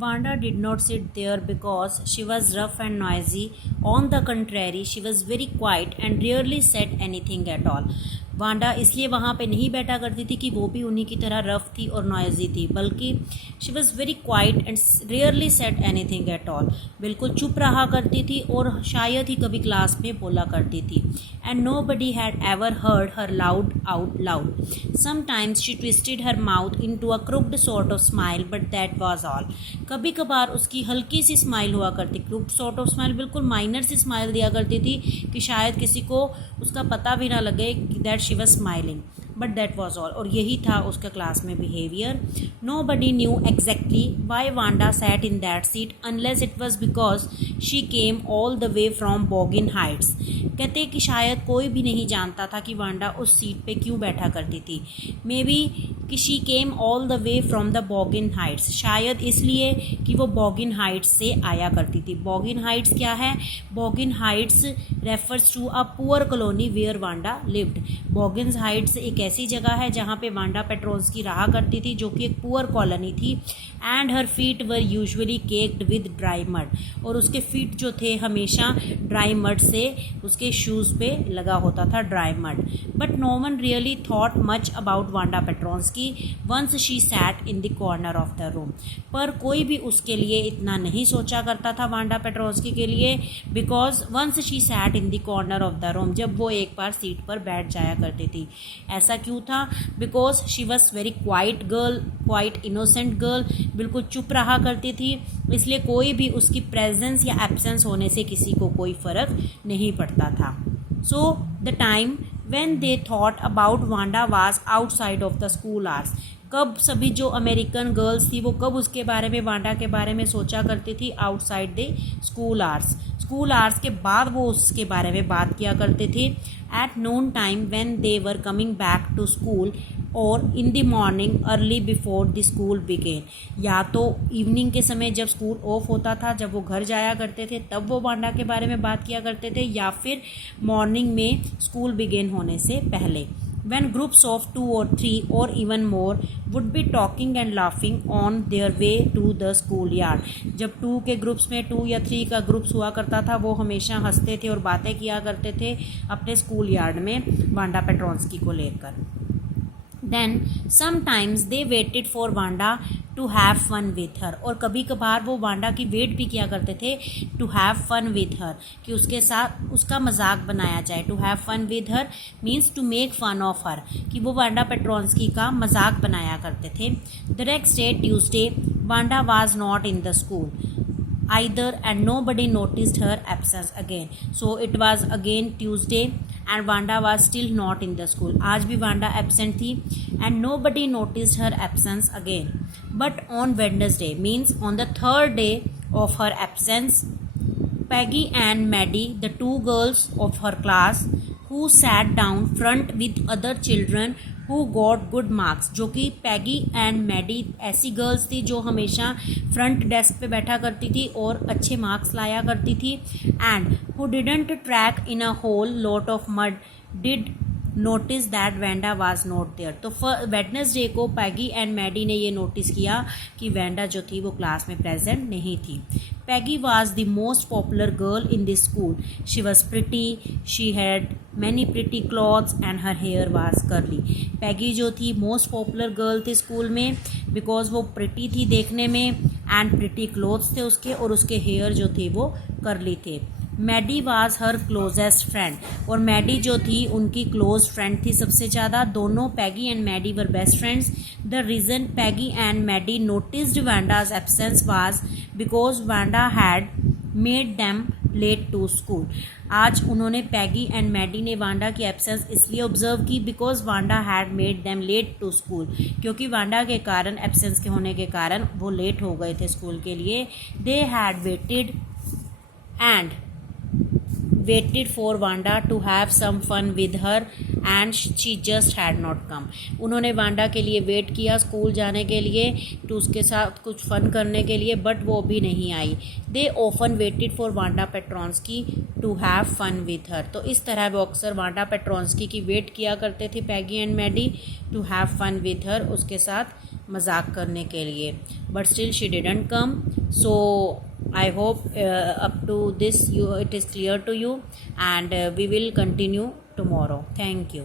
Wanda did not sit there because she was rough and noisy. On the contrary, she was very quiet and rarely said anything at all. Wanda इसलिए वहाँ पे नहीं बैठा करती थी कि वो भी उन्हीं की तरह रफ थी और नॉइजी थी, बल्कि she was very quiet and rarely said anything at all. बिल्कुल चुप रहा करती थी और शायद ही कभी क्लास में बोला करती थी. And nobody had ever heard her loud out loud. Sometimes she twisted her mouth into a crooked sort of smile, but that was all. कभी कभार उसकी हल्की सी स्माइल हुआ करती, क्रुक्ड सॉर्ट ऑफ स्माइल, बिल्कुल minor सी smile दिया करती थी कि शायद किसी को उसका पता भी ना लगे that she was smiling, but that was all. और यही था उसका क्लास में behaviour. Nobody knew exactly why Wanda sat in that seat unless it was because she came all the way from Boggins Heights. कहते कि शायद कोई भी नहीं जानता था कि वांडा उस सीट पे क्यों बैठा करती थी. मे बी कि she came all the way from the Boggins Heights, शायद इसलिए कि वो बॉगिन हाइट्स से आया करती थी. बॉगिन हाइट्स क्या है? Boggins Heights refers to a poor colony where Wanda lived. Boggins Heights एक ऐसी जगह है जहाँ पे वांडा पेट्रोल्स्की रहा करती थी, जो कि एक पुअर कॉलोनी थी. And her feet were usually caked with dry mud. और उसके फीट जो थे हमेशा ड्राई मड से उसके शूज़ पे लगा होता था dry mud. But no one really thought much about Wanda Petronski once she sat in the corner of the room. पर कोई भी उसके लिए इतना नहीं सोचा करता था वांडा पेट्रोल्स्की के लिए, because once she sat in the corner of the room, जब वो एक बार सीट पर बैठ जाया करती थी. ऐसा क्यों था? Because she was very quite girl, quite innocent girl, बिल्कुल चुप रहा करती थी. इसलिए कोई भी उसकी प्रेजेंस या एब्सेंस होने से किसी को कोई फ़र्क नहीं पड़ता था. So the time when they thought about Wanda was outside of the school hours. कब सभी जो अमेरिकन गर्ल्स थी वो कब उसके बारे में, वांडा के बारे में सोचा करती थी? Outside the school hours. School hours के बाद वो उसके बारे में बात किया करते थे. At noon time when they were coming back to school और in the morning early before the school began. या तो इवनिंग के समय जब स्कूल ऑफ होता था, जब वो घर जाया करते थे, तब वो वांडा के बारे में बात किया करते थे, या फिर मॉर्निंग में स्कूल बिगेन होने से पहले. When groups of 2 or 3 or even more would be talking and laughing on their way to the schoolyard. जब 2 के ग्रुप्स में 2 या 3 का ग्रुप्स हुआ करता था, वो हमेशा हंसते थे और बातें किया करते थे अपने स्कूल यार्ड में वांडा पेट्रोल्स्की को लेकर. Then sometimes they waited for Wanda to have fun with her. और कभी कभार वो वांडा की वेट भी किया करते थे to have fun with her, कि उसके साथ उसका मजाक बनाया जाए. to have fun with her means to make fun of her, कि वो वांडा पेट्रोल्स्की का मजाक बनाया करते थे. The next day Tuesday Wanda was not in the school either and nobody noticed her absence again. So it was again Tuesday and Wanda was still not in the school. आज भी Wanda absent थी and nobody noticed her absence again. But on Wednesday means on the third day of her absence, Peggy and Maddie, the 2 girls of her class who sat down front with other children who got good marks. जो कि पैगी and Maddie ऐसी girls थी जो हमेशा front desk पे बैठा करती थी और अच्छे मार्क्स लाया करती थी. And who didn't track in a whole lot of mud did notice that Wanda was not there. तो वेडनेसडे को पैगी एंड मैडी ने ये नोटिस किया कि वेंडा जो थी वो क्लास में प्रेजेंट नहीं थी. Peggy was the most popular girl in the school. She was pretty, she had many pretty clothes and her hair was curly. Peggy जो थी most popular girl थी स्कूल में because वो pretty थी देखने में and pretty clothes थे उसके, और उसके hair जो थे वो curly थे. Maddie was her closest friend, और मैडी जो थी उनकी क्लोज फ्रेंड थी सबसे ज़्यादा. दोनों Peggy and Maddie were best friends. The reason Peggy and Maddie noticed Wanda's absence was because Wanda had made them late to school. आज उन्होंने पैगी एंड मैडी ने वांडा की एब्सेंस इसलिए ऑब्जर्व की because Wanda had made them late to school, क्योंकि Wanda के कारण, absence के होने के कारण वो लेट हो गए थे स्कूल के लिए. They had weighted and waited for Wanda to have some fun with her and she just had not come. उन्होंने वांडा के लिए वेट किया स्कूल जाने के लिए, तो उसके साथ कुछ फ़न करने के लिए, बट वो भी नहीं आई. They often waited for Wanda Petronsky to have fun with her. तो इस तरह वो अक्सर वांडा पेट्रोन्स्की की वेट किया करते थे Peggy and Maddie to have fun with her, उसके साथ मजाक करने के लिए, but still she didn't come. So I hope up to this it is clear to you, and we will continue tomorrow. Thank you.